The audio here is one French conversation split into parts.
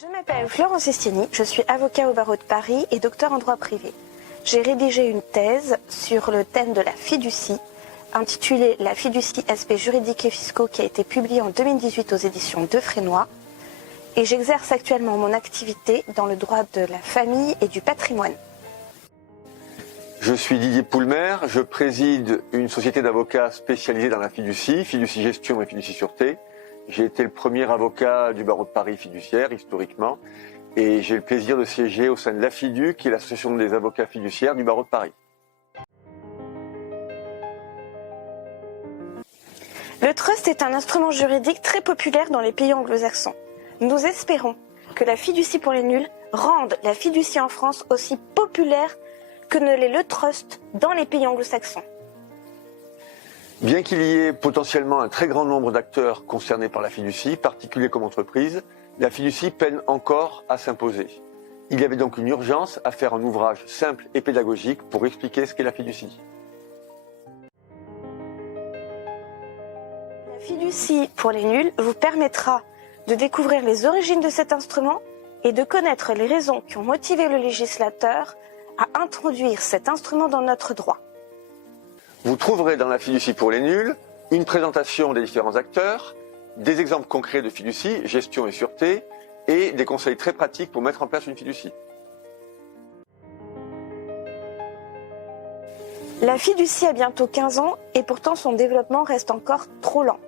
Je m'appelle Florence Estieni, je suis avocat au barreau de Paris et docteur en droit privé. J'ai rédigé une thèse sur le thème de la fiducie, intitulée « La fiducie, aspects juridiques et fiscaux » qui a été publiée en 2018 aux éditions de Frénois. Et j'exerce actuellement mon activité dans le droit de la famille et du patrimoine. Je suis Didier Poulmer, je préside une société d'avocats spécialisée dans la fiducie, fiducie gestion et fiducie sûreté. J'ai été le premier avocat du barreau de Paris fiduciaire, historiquement, et j'ai le plaisir de siéger au sein de l'AFIDU, qui est l'association des avocats fiduciaires du barreau de Paris. Le trust est un instrument juridique très populaire dans les pays anglo-saxons. Nous espérons que la fiducie pour les nuls rende la fiducie en France aussi populaire que ne l'est le trust dans les pays anglo-saxons. Bien qu'il y ait potentiellement un très grand nombre d'acteurs concernés par la fiducie, particuliers comme entreprises, la fiducie peine encore à s'imposer. Il y avait donc une urgence à faire un ouvrage simple et pédagogique pour expliquer ce qu'est la fiducie. La fiducie pour les nuls vous permettra de découvrir les origines de cet instrument et de connaître les raisons qui ont motivé le législateur à introduire cet instrument dans notre droit. Vous trouverez dans la fiducie pour les nuls une présentation des différents acteurs, des exemples concrets de fiducie, gestion et sûreté, et des conseils très pratiques pour mettre en place une fiducie. La fiducie a bientôt 15 ans et pourtant son développement reste encore trop lent.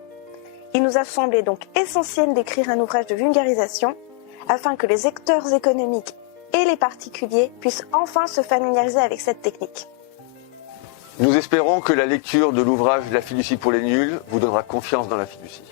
Il nous a semblé donc essentiel d'écrire un ouvrage de vulgarisation afin que les acteurs économiques et les particuliers puissent enfin se familiariser avec cette technique. Nous espérons que la lecture de l'ouvrage La fiducie pour les nuls vous donnera confiance dans la fiducie.